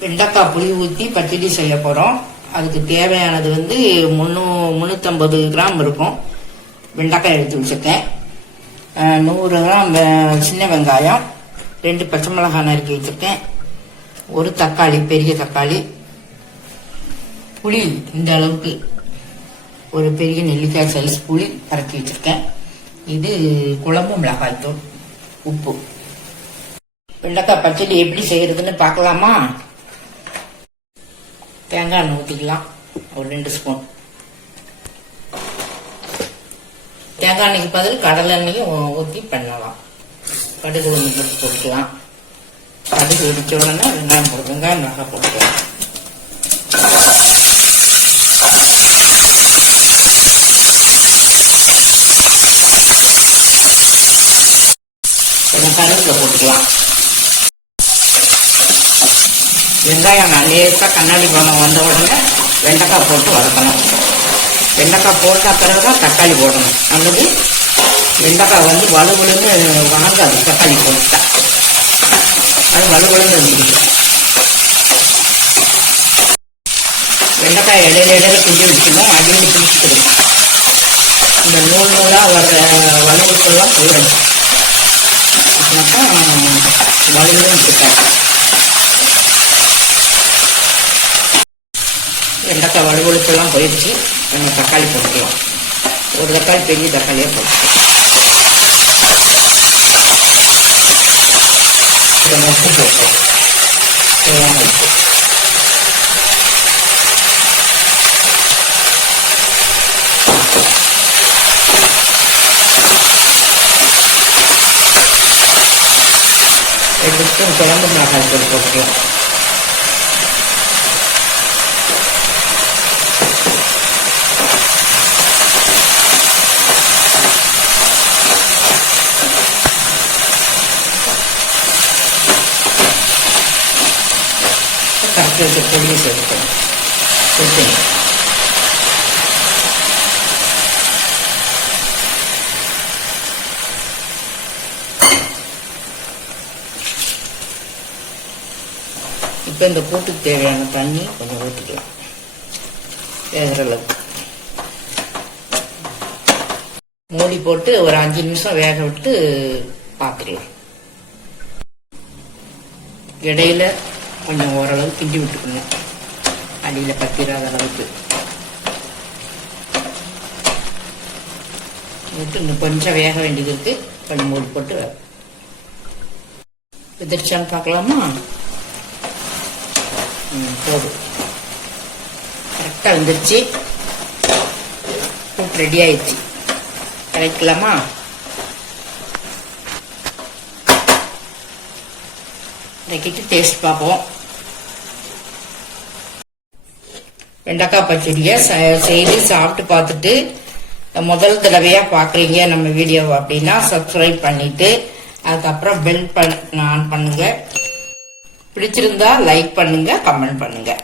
வெண்டைக்காய் புளி ஊற்றி பச்சடி செய்ய போகிறோம் அதுக்கு தேவையானது வந்து முன்னூ முந்நூற்றம்பது கிராம் இருக்கும். வெண்டைக்காய் எடுத்து வச்சுருக்கேன். நூறு கிராம் வெ- சின்ன வெங்காயம் ரெண்டு பச்சை மிளகாய் நறுக்கி வச்சுருக்கேன். ஒரு தக்காளி பெரிய தக்காளி. புளி இந்த அளவுக்கு ஒரு பெரிய நெல்லிக்காய் சைஸ் புளி கரைச்சி வச்சுருக்கேன். இது குழம்பு மிளகாய்த்தூள் உப்பு. வெண்டைக்காய் பச்சடி எப்படி செய்யறதுன்னு பார்க்கலாமா? தேங்காய் எண்ணெய் ஊற்றிக்கலாம் ஒரு ரெண்டு ஸ்பூன். தேங்காய் எண்ணெய்க்கு பதில் கடலை எண்ணெயும் ஊற்றி பண்ணலாம். கடுகு ஒன்று போட்டு போட்டுக்கலாம் கடுகு வெடிச்ச உடனே வெங்காயம் போட்டு வெங்காயம் மிளகாய் போட்டுக்கலாம் கொஞ்சம் கருவேப்பிலை போட்டுக்கலாம். வெங்காயம் லேசாக கண்ணாடி பழம் வந்த உடனே வெண்டைக்காய் போட்டு வதக்கணும். வெண்டைக்காய் போட்ட பிறகு தான் தக்காளி போடணும். அல்லது வெண்டைக்காய் வந்து வலுவலுன்னு வாங்காது தக்காளி போட்டா. அது வலுவலுன்னு இருந்துருக்கு வெண்டைக்காய் இடையில இடையில குஞ்சு வச்சுக்கணும். அடியில் பிடிச்சி இந்த நூல் நூலாக வர்ற வலுவலுக்கெல்லாம் போயிடும். அப்படின்னாக்கா வலுவலும் இருக்காங்க வெண்டைக்காய் வலுவலுக்கெல்லாம் போயிடுச்சு நம்ம தக்காளி போட்டுக்கலாம் ஒரு தக்காளி பெரிய தக்காளியாக போட்டுக்கலாம் கொஞ்சம் உப்பு போட்டுக்கலாம் தேவையான உப்பு ரெண்டு ஸ்பூன் குழம்பு மிளகாய் தூள் போட்டுக்கலாம் கரைச்சி வச்ச பொடியை சேர்த்துக்கணும் சேர்த்துக்கணும் இப்போ இந்த கூட்டுக்கு தேவையான தண்ணி கொஞ்சம் ஊற்றிக்கலாம் வேகிற அளவுக்கு மூடி போட்டு ஒரு அஞ்சு நிமிஷம் வேக விட்டு பார்த்துக்கலாம் இடையில கொஞ்சம் ஓரளவு கிண்டி விட்டுக்கணும். அடியில் பத்திராத அளவுக்கு. விட்டு இன்னும் கொஞ்சம் வேக வேண்டியது இருக்கு. கொஞ்சம் மூடி போட்டு வேக பார்க்கலாமா? ம், போதும். கரெக்டாக வந்துருச்சு. கூட்டு ரெடி ஆயிடுச்சு. கிடைக்கலாமா இறக்கிட்டு டேஸ்ட் பார்ப்போம். வெண்டைக்காய் பச்சடியை ச- செய்து சாப்பிட்டு பார்த்துட்டு முதல் தடவையா பார்க்குறீங்க நம்ம வீடியோவை அப்படின்னா சப்ஸ்கிரைப் பண்ணிட்டு அதுக்கப்புறம் பெல் பண்ண ஆன் பண்ணுங்க. பிடிச்சிருந்தா லைக் பண்ணுங்க கமெண்ட் பண்ணுங்க.